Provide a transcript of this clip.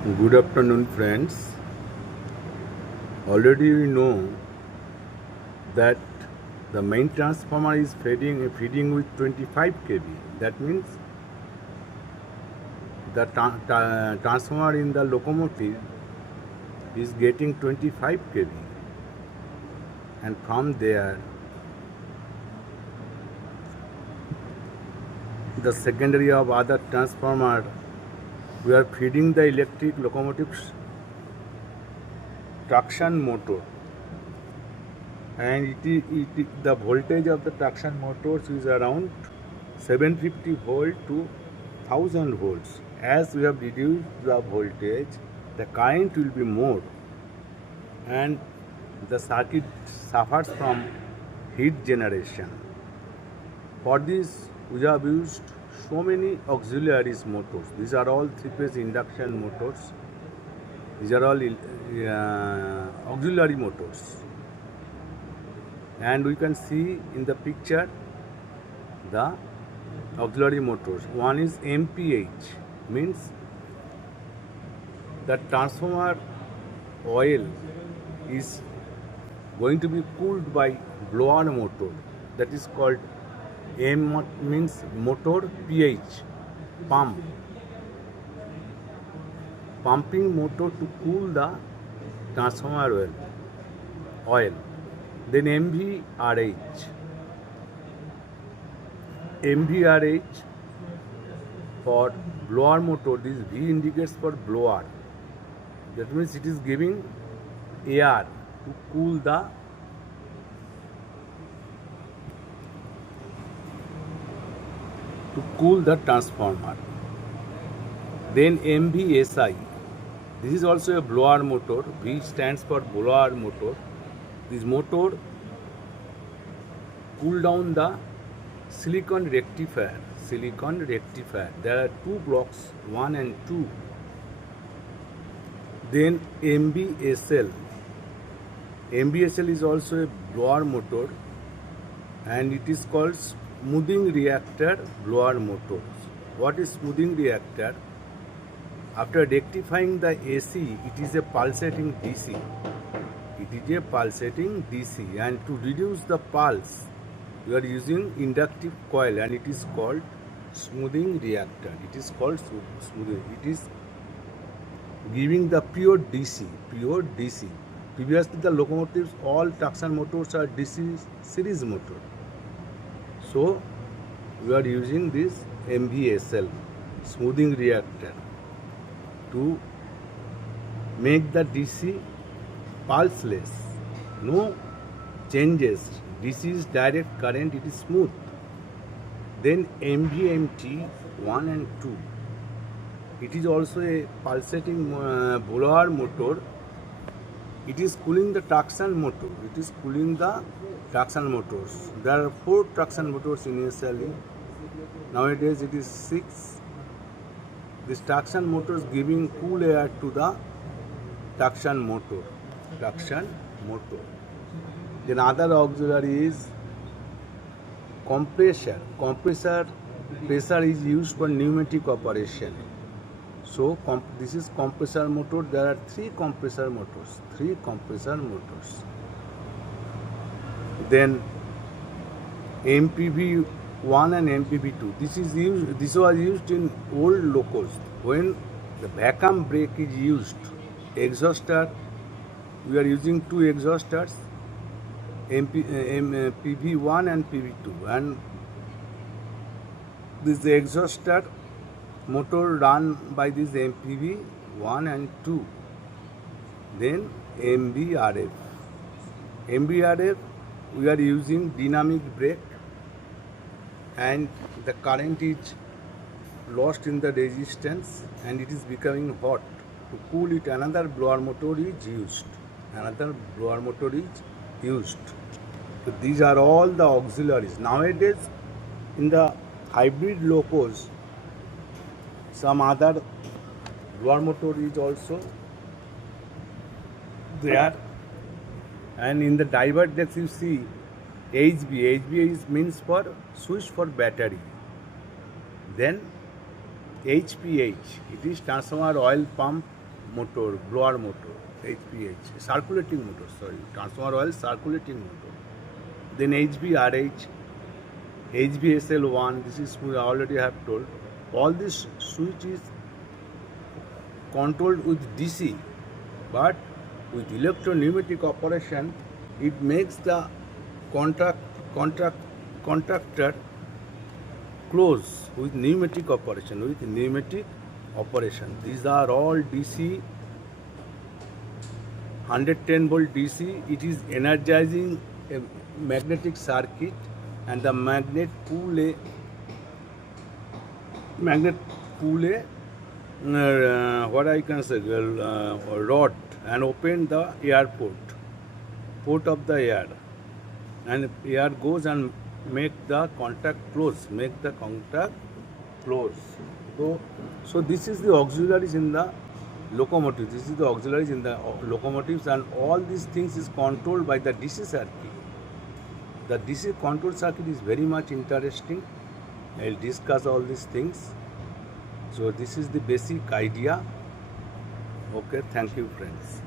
Good afternoon, friends. Already we know that the main transformer is feeding with 25 kV. That means the transformer in the locomotive is getting 25 kV, and from there the secondary of other transformer, we are feeding the electric locomotive's traction motor, and the voltage of the traction motors is around 750 volt to 1000 volts. As we have reduced the voltage, the current will be more, and the circuit suffers from heat generation. For this, we have used so many auxiliaries motors. These are all three-phase induction motors. These are all auxiliary motors. And we can see in the picture the auxiliary motors. One is MPH, means the transformer oil is going to be cooled by blower motor. That is called M means motor, PH, pump. Pumping motor to cool the transformer oil. Then MVRH. MVRH for blower motor. This V indicates for blower. That means it is giving air to cool the transformer. Then MVSI. This is also a blower motor. V stands for blower motor. This motor cool down the silicon rectifier. There are two blocks, 1 and 2. Then MVSL. MVSL is also a blower motor, and it is called smoothing reactor blower motors. What is smoothing reactor? After rectifying the AC, it is a pulsating DC. And to reduce the pulse, we are using inductive coil, and it is called smoothing reactor. It is called smoothing. It is giving the pure DC. Previously, the locomotives, all traction motors are DC series motor. So, we are using this MVSL, smoothing reactor, to make the DC pulseless. No changes. DC is direct current, it is smooth. Then MVMT 1 and 2. It is also a pulsating blower motor. It is cooling the traction motor. There are 4 traction motors initially. Nowadays it is 6. This traction motor is giving cool air to the traction motor. Then other auxiliary is compressor. Compressor pressure is used for pneumatic operation. So this is compressor motor. There are 3 compressor motors. Then MPV1 and MPV2. This was used in old locos when the vacuum brake is used. Exhauster, we are using 2 exhausters, PV1 and PV2, and this exhauster motor run by this MPV1 and 2. Then MVRF, we are using dynamic brake, and the current is lost in the resistance and it is becoming hot. To cool it, another blower motor is used. So these are all the auxiliaries. Nowadays, in the hybrid locos, some other blower motor is also there. And in the divert decks, you see HB means for switch for battery. Then HPH, it is transformer oil pump motor, blower motor, HPH, circulating motor, sorry, transformer oil circulating motor. Then HBRH, HVSL1, this is I already have told. All this switch is controlled with DC, but with electro-pneumatic operation, it makes the contactor close with pneumatic operation, These are all DC, 110 volt DC. It is energizing a magnetic circuit, and the magnet pull a what I can say, rod, and open the port of the air, and air goes and make the contact close. So this is the auxiliaries in the locomotive. This is the auxiliaries in the locomotives, and all these things is controlled by the DC circuit. The DC control circuit is very much interesting. I'll discuss all these things. So this is the basic idea. Okay, thank you friends.